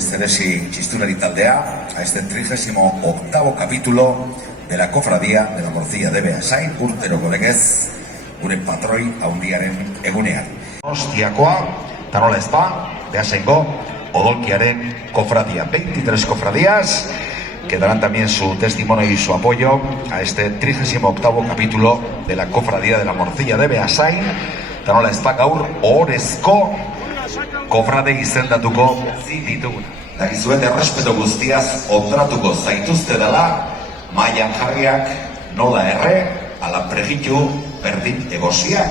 Ceresi Chistuneri taldea a este 38º capítulo de la Cofradía de la Morcilla de Beasain, urteroko legez, gure patroi haundiaren egunean. Ostiakoa, eta nola ez ba, Beasaingo odolkiaren cofradía. 23 cofradías que darán también su testimonio y su apoyo a este 38º capítulo de la Cofradía de la Morcilla de Beasain. Eta nola ez ba, gaur ohorezko kofrade izendatuko dituguna. Dakizuet errespeto guztiaz ondratuko zaituzte dela, mailan jarriak nola erre, ala pregitu berdin egosiak.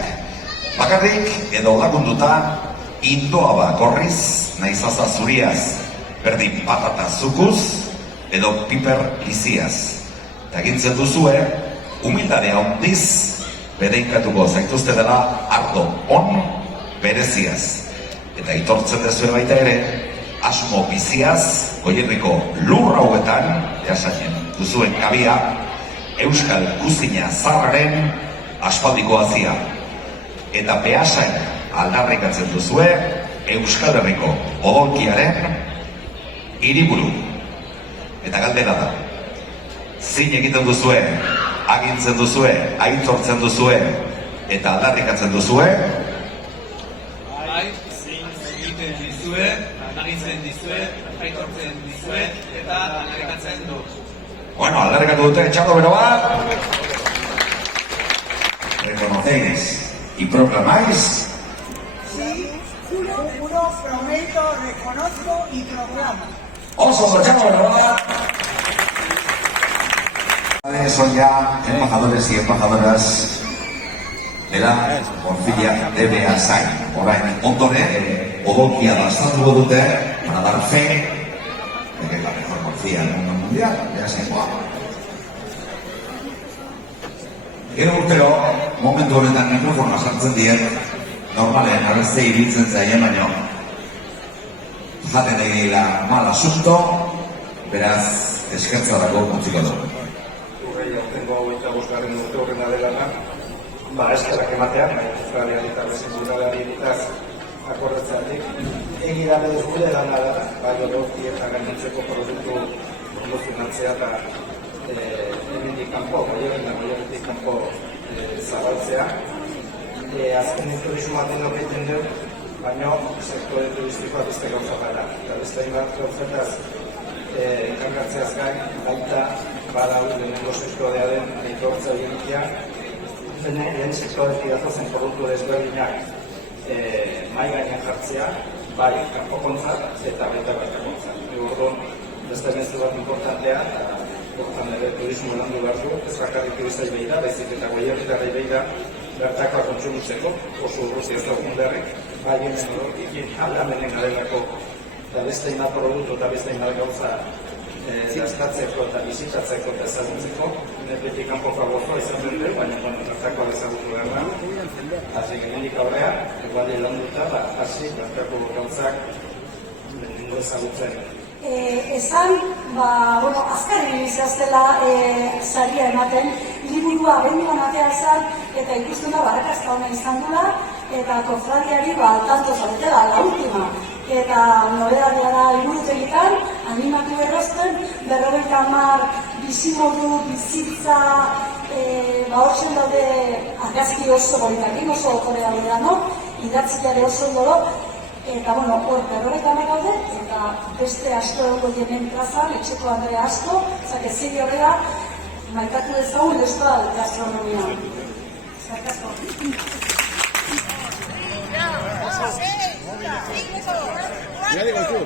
Bakarrik edo lagunduta indoa bakorriz, naizaza zuriaz, berdin patata zukuz, edo piper liziaz. Eta gintzen duzue, humildade handiz, bedeinkatuko zaituzte dela ardo on bereziaz. Eta itortzen dezue baita ere, asmo biziaz, Goierriko lur hauetan, jasainen duzuen kabia, Euskal Kuzina Zaharraren aspaldiko azia. Eta Beasain aldarrikatzen duzue, Euskal Herriko odolkiaren hiriburu. Eta galdera da, zin egiten duzue, agintzen duzue, aitortzen duzue, eta aldarrikatzen duzue, agintzen dizue, aitortzen dizue, eta aldarrikatzen dut. Bueno, aldarrikatu dute, txardo bero bat. Reconocéis y proclamáis. Sí, juro, prometo, reconozco y proclamo. Oso, txardo bero bat. Son ya embajadores y embajadoras de la Morcilla de Beasain. Orain, ondore, odolkia bastatuko dute para dar fe de que es la mejor morcilla del mundo mundial, Beasaingoa. Gero urtero, momentu horretan mikrofona jartzen diet, normalen abeste ibiltzen zaien baino, jaten egila mal asunto, beraz, eskertzarako utziko dugu. Urrei aurtengo 25. urte horrena dela, eskerrak ematean, Euskalian eta Bezenguralari ditaz akordatzeatik. Egi da beduz gure lan da, bai odolki eta gainontzeko produktu promozionatzea eta hemendik kanpo, Goierritik kanpo zabaltzea. Azken turismoa denok egiten dut, baina sektore turistikoa beste gauza gara. Eta beste bat gauzataz enkargatzeaz gain, baita badau lehenengo sektorearen aitortza horientia, lehen sektoretik datozen produktu desberdinak mai gainean jartzea, bai kanpokontzat eta baita bertakontzat. Orduan, beste mezu bat importantea, hortan ere turismo landu behar du, ez bakarrik turistei behira, baizik eta goierritarrei behira bertakoa kontsumitzeko, oso urruzi ez daukun beharrik, bai hemen aldamenen garelako eta beste inat produktu eta beste inat gauza dastatzeko eta bizitatzeko eta ezagutzeko, beti kanpoko gozoa izan dute, baina bertakoa ezagutu behar da. Hasi genenik aurrea, egualde landuta, hasi bertako gauzak lehenengo ezagutzen. Esan, azkarri izaztela saria ematen, liburua abenduan atea esan, eta ikusten da barakazka hona izan dula, eta kofradiari tanto zaretela, la última. Eta nobedadia da liburutegitan, animatu errozten, 50 bizimodu, bizitza, hortzen daude argazki oso bolitakin, oso okore daude da, no? Idatzikare oso ondo, eta, hor 50 daude, eta beste asko dugu jenen plazan, etxeko Andrea asko, zake ziri horrela, maitatu dezagun euskal gastronomia. Zarkasko. Ya digo tú.